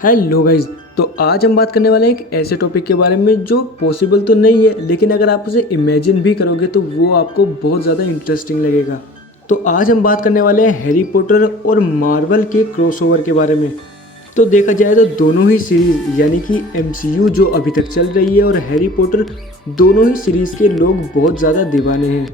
Hello guys. तो आज हम बात करने वाले हैं एक ऐसे टॉपिक के बारे में जो पॉसिबल तो नहीं है, लेकिन अगर आप उसे इमेजिन भी करोगे तो वो आपको बहुत ज़्यादा इंटरेस्टिंग लगेगा। तो आज हम बात करने वाले हैं हैरी पॉटर और मार्वल के क्रॉसओवर के बारे में। तो देखा जाए तो दोनों ही सीरीज़ यानी कि एमसीयू जो अभी तक चल रही है और हैरी पॉटर, दोनों ही सीरीज़ के लोग बहुत ज़्यादा दीवाने हैं।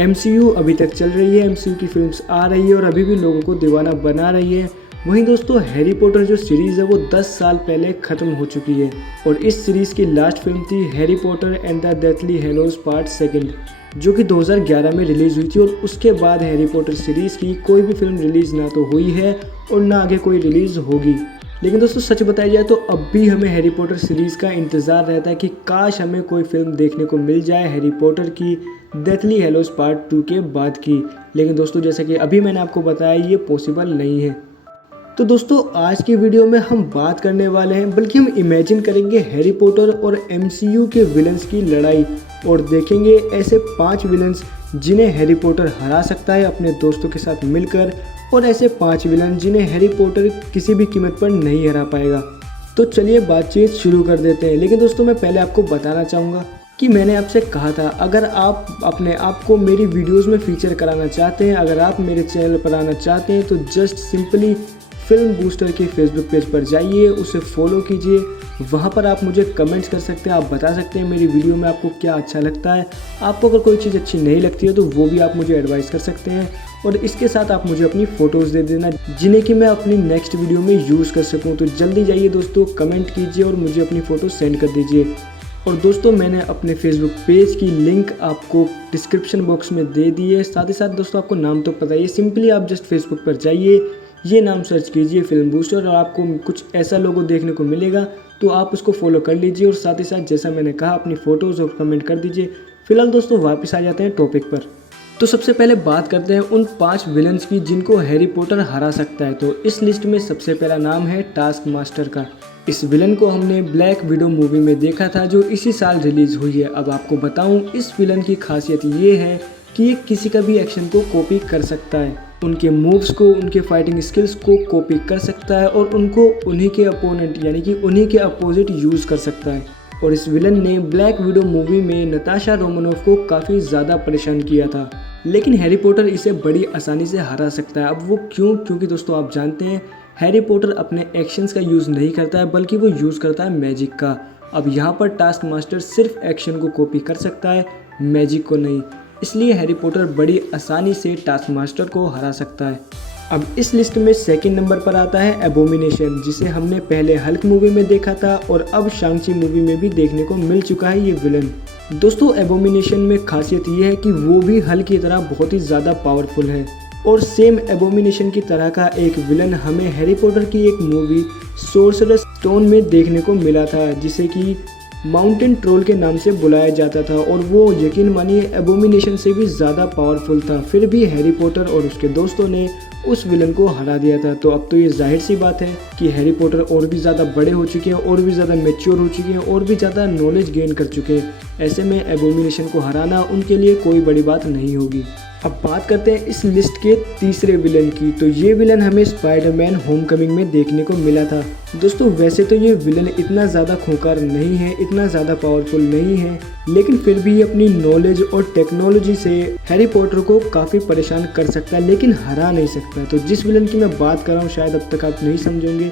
एमसीयू अभी तक चल रही है, एमसीयू की फिल्म्स आ रही है और अभी भी लोगों को दीवाना बना रही है। वहीं दोस्तों हैरी पॉटर जो सीरीज़ है वो 10 साल पहले ख़त्म हो चुकी है और इस सीरीज़ की लास्ट फिल्म थी Harry Potter and the Deathly Hallows part second, जो कि 2011 में रिलीज़ हुई थी। और उसके बाद हैरी पॉटर सीरीज़ की कोई भी फिल्म रिलीज़ ना तो हुई है और ना आगे कोई रिलीज़ होगी। लेकिन दोस्तों सच बताया जाए तो अब भी हमें हैरी पॉटर सीरीज़ का इंतज़ार रहता है कि काश हमें कोई फिल्म देखने को मिल जाए हैरी पॉटर की डेथली हैलोज पार्ट 2 के बाद की। लेकिन दोस्तों जैसा कि अभी मैंने आपको बताया, ये पॉसिबल नहीं है। तो दोस्तों आज की वीडियो में हम बात करने वाले हैं, बल्कि हम इमेजिन करेंगे हैरी पॉटर और एमसीयू के विलन्स की लड़ाई और देखेंगे ऐसे 5 विलन्स जिन्हें हैरी पॉटर हरा सकता है अपने दोस्तों के साथ मिलकर, और ऐसे 5 विलन जिन्हें हैरी पॉटर किसी भी कीमत पर नहीं हरा पाएगा। तो चलिए बातचीत शुरू कर देते हैं। लेकिन दोस्तों मैं पहले आपको बताना चाहूँगा कि मैंने आपसे कहा था अगर आप अपने आप को मेरी वीडियोस में फीचर कराना चाहते हैं, अगर आप मेरे चैनल पर आना चाहते हैं तो जस्ट सिंपली फिल्म बूस्टर के फेसबुक पेज पर जाइए, उसे फॉलो कीजिए। वहाँ पर आप मुझे कमेंट्स कर सकते हैं, आप बता सकते हैं मेरी वीडियो में आपको क्या अच्छा लगता है। आपको अगर कोई चीज़ अच्छी नहीं लगती है तो वो भी आप मुझे एडवाइस कर सकते हैं। और इसके साथ आप मुझे अपनी फ़ोटोज़ दे देना जिन्हें कि मैं अपनी नेक्स्ट वीडियो में यूज़ कर सकूँ। तो जल्दी जाइए दोस्तों, कमेंट कीजिए और मुझे अपनी फ़ोटो सेंड कर दीजिए। और दोस्तों मैंने अपने फेसबुक पेज की लिंक आपको डिस्क्रिप्शन बॉक्स में दे दी है। साथ ही साथ दोस्तों आपको नाम तो पता ही है, सिंपली आप जस्ट फेसबुक पर जाइए, ये नाम सर्च कीजिए फिल्म बूस्टर और आपको कुछ ऐसा लोगो देखने को मिलेगा। तो आप उसको फॉलो कर लीजिए और साथ ही साथ जैसा मैंने कहा अपनी फ़ोटोज़ और कमेंट कर दीजिए। फिलहाल दोस्तों वापस आ जाते हैं टॉपिक पर। तो सबसे पहले बात करते हैं उन 5 विलन्स की जिनको हैरी पॉटर हरा सकता है। तो इस लिस्ट में सबसे पहला नाम है टास्क मास्टर का। इस विलन को हमने ब्लैक विडो मूवी में देखा था जो इसी साल रिलीज़ हुई है। अब आपको बताऊं इस विलन की खासियत ये है कि ये किसी का भी एक्शन को कॉपी कर सकता है, उनके मूव्स को, उनके फाइटिंग स्किल्स को कॉपी कर सकता है और उनको उन्हीं के अपोनेंट यानी कि उन्हीं के अपोजिट यूज़ कर सकता है। और इस विलन ने ब्लैक विडो मूवी में नताशा रोमानोफ को काफ़ी ज़्यादा परेशान किया था, लेकिन हैरी पॉटर इसे बड़ी आसानी से हरा सकता है। अब वो क्यों? क्योंकि दोस्तों आप जानते हैं हैरी पॉटर अपने एक्शंस का यूज़ नहीं करता है, बल्कि वो यूज़ करता है मैजिक का। अब यहाँ पर टास्क मास्टर सिर्फ एक्शन को कॉपी कर सकता है, मैजिक को नहीं। इसलिए हैरी पॉटर बड़ी आसानी से टास्क मास्टर को हरा सकता है। अब इस लिस्ट में सेकंड नंबर पर आता है एबोमिनेशन, जिसे हमने पहले हल्क मूवी में देखा था और अब शांग-ची मूवी में भी देखने को मिल चुका है ये विलन। दोस्तों एबोमिनेशन में खासियत ये है कि वो भी हल्क की तरह बहुत ही ज़्यादा पावरफुल है और सेम एबोमिनेशन की तरह का एक विलन हमें हैरी पॉटर की एक मूवी सोर्सरर्स स्टोन में देखने को मिला था, जिसे कि माउंटेन ट्रोल के नाम से बुलाया जाता था। और वो यकीन मानिए एबोमिनेशन से भी ज़्यादा पावरफुल था, फिर भी हैरी पॉटर और उसके दोस्तों ने उस विलन को हरा दिया था। तो अब तो ये जाहिर सी बात है कि हैरी पॉटर और भी ज़्यादा बड़े हो चुके हैं, और भी ज़्यादा मैच्योर हो चुके हैं, और भी ज़्यादा नॉलेज गेन कर चुके हैं। ऐसे में एबोमिनेशन को हराना उनके लिए कोई बड़ी बात नहीं होगी। अब बात करते हैं इस लिस्ट के तीसरे विलन की। तो ये विलन हमें स्पाइडरमैन होमकमिंग में देखने को मिला था। दोस्तों वैसे तो ये विलन इतना ज़्यादा खूंखार नहीं है, इतना ज़्यादा पावरफुल नहीं है, लेकिन फिर भी अपनी नॉलेज और टेक्नोलॉजी से हैरी पॉटर को काफ़ी परेशान कर सकता है, लेकिन हरा नहीं सकता। तो जिस विलन की मैं बात कर रहा हूँ शायद अब तक आप नहीं समझोगे,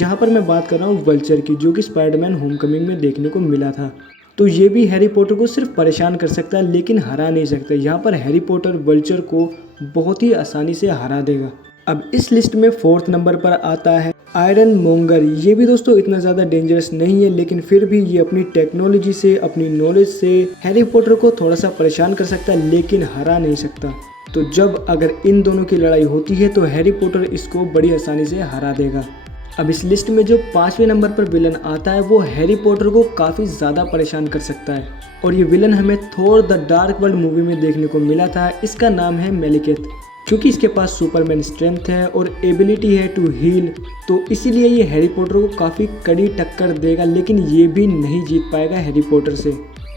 यहाँ पर मैं बात कर रहा हूँ वल्चर की, जो कि स्पाइडरमैन होमकमिंग में देखने को मिला था। तो ये भी हैरी पॉटर को सिर्फ परेशान कर सकता है, लेकिन हरा नहीं सकता। यहाँ पर हैरी पॉटर वल्चर को बहुत ही आसानी से हरा देगा। अब इस लिस्ट में फोर्थ नंबर पर आता है आयरन मोंगर। ये भी दोस्तों इतना ज़्यादा डेंजरस नहीं है, लेकिन फिर भी ये अपनी टेक्नोलॉजी से, अपनी नॉलेज से हैरी पॉटर को थोड़ा सा परेशान कर सकता है, लेकिन हरा नहीं सकता। तो जब अगर इन दोनों की लड़ाई होती है तो हैरी पॉटर इसको बड़ी आसानी से हरा देगा। अब इस लिस्ट में जो 5वें नंबर पर विलन आता है वो हैरी पॉटर को काफ़ी ज़्यादा परेशान कर सकता है, और ये विलन हमें थोर द डार्क वर्ल्ड मूवी में देखने को मिला था। इसका नाम है मेलिकेथ। क्योंकि इसके पास सुपरमैन स्ट्रेंथ है और एबिलिटी है टू हील, तो इसीलिए ये हैरी पॉटर को काफ़ी कड़ी टक्कर देगा, लेकिन ये भी नहीं जीत पाएगा हैरी पॉटर से।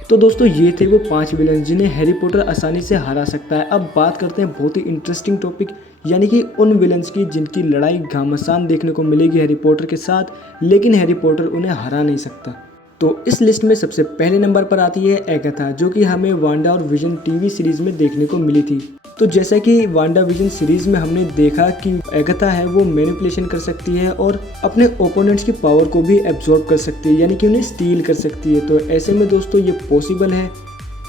तो दोस्तों ये थे वो 5 विलन जिन्हें हैरी पॉटर आसानी से हरा सकता है। अब बात करते हैं बहुत ही इंटरेस्टिंग टॉपिक, यानी कि उन विलन्स की जिनकी लड़ाई घमासान देखने को मिलेगी हैरी पॉटर के साथ, लेकिन हैरी पॉटर उन्हें हरा नहीं सकता। तो इस लिस्ट में सबसे पहले नंबर पर आती है एगाथा, जो कि हमें वांडा और विजन टीवी सीरीज में देखने को मिली थी। तो जैसा कि वांडा विजन सीरीज में हमने देखा कि एगाथा है वो मैनिपुलेशन कर सकती है और अपने ओपोनेंट्स की पावर को भी एब्जॉर्ब कर सकती है, यानी कि उन्हें स्टील कर सकती है। तो ऐसे में दोस्तों ये पॉसिबल है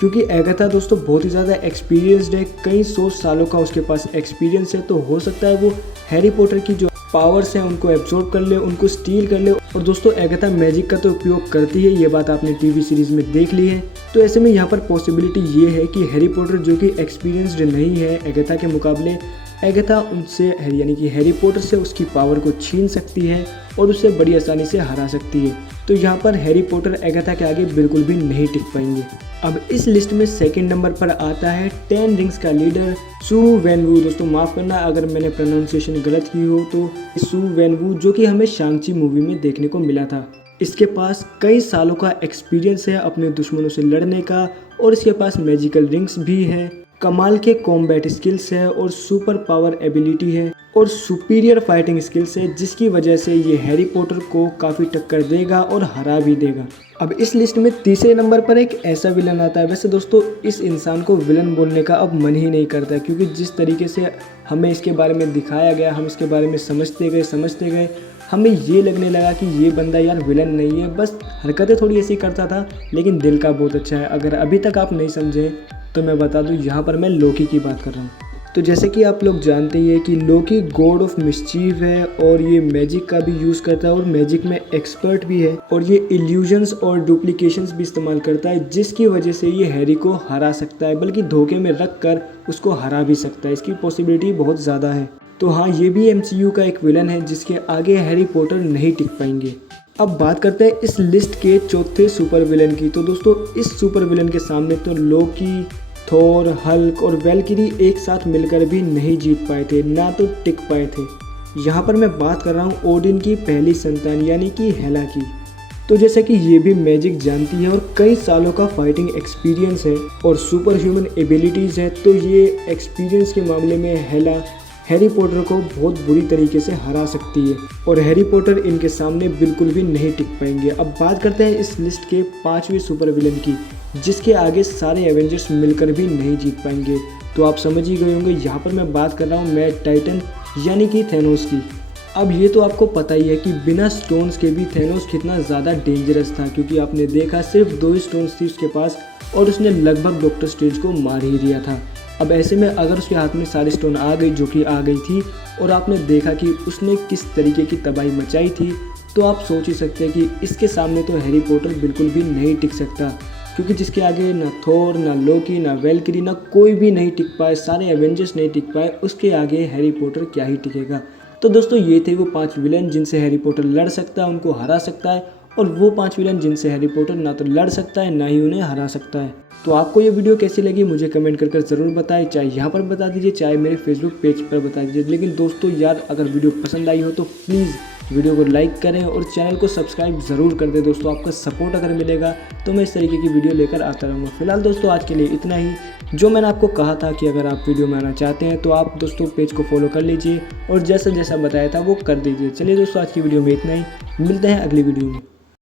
क्योंकि एगाथा दोस्तों बहुत ही ज़्यादा एक्सपीरियंस्ड है, कई 100 सालों का उसके पास एक्सपीरियंस है। तो हो सकता है वो हैरी पॉटर की जो पावर्स हैं उनको एब्जॉर्ब कर ले, उनको स्टील कर ले। और दोस्तों एगाथा मैजिक का तो उपयोग करती है, ये बात आपने टीवी सीरीज में देख ली है। तो ऐसे में यहाँ पर पॉसिबिलिटी ये है कि हैरी पॉटर जो कि एक्सपीरियंस्ड नहीं है एगाथा के मुकाबले, एगाथा उनसे यानी कि हैरी पॉटर से उसकी पावर को छीन सकती है और उसे बड़ी आसानी से हरा सकती है। तो यहाँ पर हैरी पॉटर एगाथा के आगे बिल्कुल भी नहीं टिक पाएंगे। अब इस लिस्ट में सेकंड नंबर पर आता है 10 रिंग्स का लीडर सू वेनवू। दोस्तों माफ़ करना अगर मैंने प्रोनाउंसिएशन गलत की हो। तो सू वेनवू जो कि हमें शांग-ची मूवी में देखने को मिला था, इसके पास कई सालों का एक्सपीरियंस है अपने दुश्मनों से लड़ने का और इसके पास मैजिकल रिंग्स भी है, कमाल के कॉम्बैट स्किल्स है और सुपर पावर एबिलिटी है और सुपीरियर फाइटिंग स्किल्स है, जिसकी वजह से ये हैरी पॉटर को काफ़ी टक्कर देगा और हरा भी देगा। अब इस लिस्ट में तीसरे नंबर पर एक ऐसा विलन आता है। वैसे दोस्तों इस इंसान को विलन बोलने का अब मन ही नहीं करता, क्योंकि जिस तरीके से हमें इसके बारे में दिखाया गया, हम इसके बारे में समझते गए हमें ये लगने लगा कि ये बंदा यार विलन नहीं है, बस हरकतें थोड़ी ऐसी करता था लेकिन दिल का बहुत अच्छा है। अगर अभी तक आप नहीं समझे तो मैं बता दूं, यहाँ पर मैं लोकी की बात कर रहा हूँ। तो जैसे कि आप लोग जानते ही हैं कि लोकी गॉड ऑफ मिस्चीफ है और ये मैजिक का भी यूज़ करता है और मैजिक में एक्सपर्ट भी है और ये इल्यूजन्स और डुप्लीकेशंस भी इस्तेमाल करता है, जिसकी वजह से ये हैरी को हरा सकता है, बल्कि धोखे में रख कर उसको हरा भी सकता है। इसकी पॉसिबिलिटी बहुत ज़्यादा है। तो हाँ, ये भी MCU का एक विलन है जिसके आगे हैरी पॉटर नहीं टिक पाएंगे। अब बात करते हैं इस लिस्ट के चौथे सुपर विलन की। तो दोस्तों इस सुपर विलन के सामने तो लोकी, थोर, हल्क और वैल्किरी एक साथ मिलकर भी नहीं जीत पाए थे, ना तो टिक पाए थे। यहाँ पर मैं बात कर रहा हूँ ओडिन की पहली संतान यानी कि हेला की। तो जैसे कि ये भी मैजिक जानती है और कई सालों का फाइटिंग एक्सपीरियंस है और सुपर ह्यूमन एबिलिटीज़ है, तो ये एक्सपीरियंस के मामले में हेला हैरी पॉटर को बहुत बुरी तरीके से हरा सकती है और हैरी पॉटर इनके सामने बिल्कुल भी नहीं टिक पाएंगे। अब बात करते हैं इस लिस्ट के 5वें सुपर विलन की, जिसके आगे सारे एवेंजर्स मिलकर भी नहीं जीत पाएंगे। तो आप समझ ही गए होंगे, यहाँ पर मैं बात कर रहा हूँ मैड टाइटन यानी कि थैनोस की। अब ये तो आपको पता ही है कि बिना स्टोन्स के भी थैनोस कितना ज़्यादा डेंजरस था, क्योंकि आपने देखा सिर्फ 2 स्टोन्स थी उसके पास और उसने लगभग डॉक्टर स्ट्रेंज को मार ही दिया था। अब ऐसे में अगर उसके हाथ में सारी स्टोन आ गई, जो कि आ गई थी, और आपने देखा कि उसने किस तरीके की तबाही मचाई थी, तो आप सोच ही सकते हैं कि इसके सामने तो हैरी पॉटर बिल्कुल भी नहीं टिक सकता, क्योंकि जिसके आगे ना थोर, ना लोकी, ना वैल्किरी, ना कोई भी नहीं टिक पाए, सारे एवेंजर्स नहीं टिक पाए, उसके आगे हैरी पॉटर क्या ही टिकेगा। तो दोस्तों ये थे वो 5 विलन जिनसे हैरी पॉटर लड़ सकता है, उनको हरा सकता है, और वो 5 विलन जिनसे हैरी पॉटर ना तो लड़ सकता है ना ही उन्हें हरा सकता है। तो आपको ये वीडियो कैसी लगी मुझे कमेंट कर ज़रूर बताएं, चाहे यहाँ पर बता दीजिए चाहे मेरे फेसबुक पेज पर बता दीजिए। लेकिन दोस्तों यार, अगर वीडियो पसंद आई हो तो प्लीज़ वीडियो को लाइक करें और चैनल को सब्सक्राइब ज़रूर कर दें। दोस्तों आपका सपोर्ट अगर मिलेगा तो मैं इस तरीके की वीडियो लेकर आता रहूँगा। फिलहाल दोस्तों आज के लिए इतना ही। जो मैंने आपको कहा था कि अगर आप वीडियो में आना चाहते हैं तो आप दोस्तों पेज को फॉलो कर लीजिए और जैसा जैसा बताया था वो कर दीजिए। चलिए दोस्तों आज की वीडियो में इतना ही, मिलते हैं अगली वीडियो में।